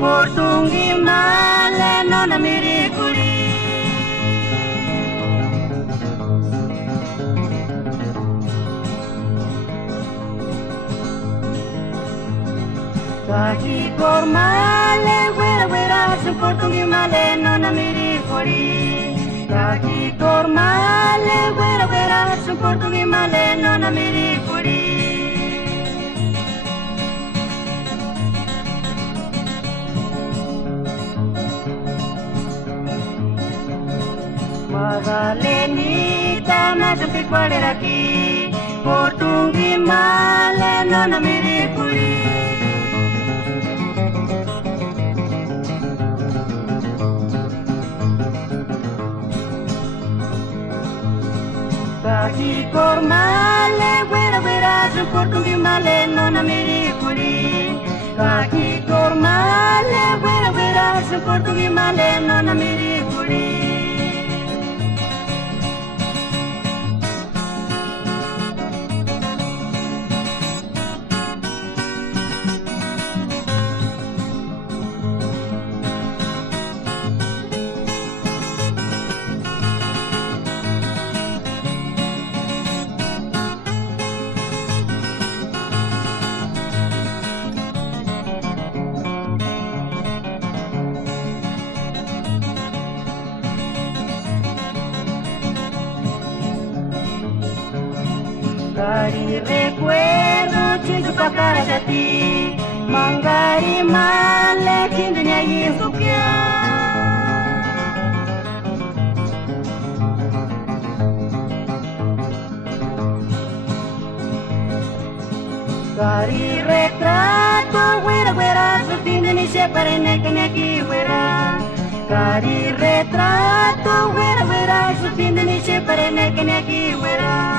Portungi male non mirikuri. Kaki kormale wera wera su portungi male non mirikuri. Kaki kormale wera wera su portungi male non mirikuri. Magalenita na sampai kuadir aki, portungi male nona mirikuri. Kaki kormale wera wera su portungi male nona mirikuri. Kaki kormale wera wera su portungi male nona mirikuri. Cari recuerdo cintu pakara jati, mangari male cintunya yinsukia. Cari retrato wera wera sutin Indonesia pareneki wera. Cari retrato wera wera sutin Indonesia pareneki wera.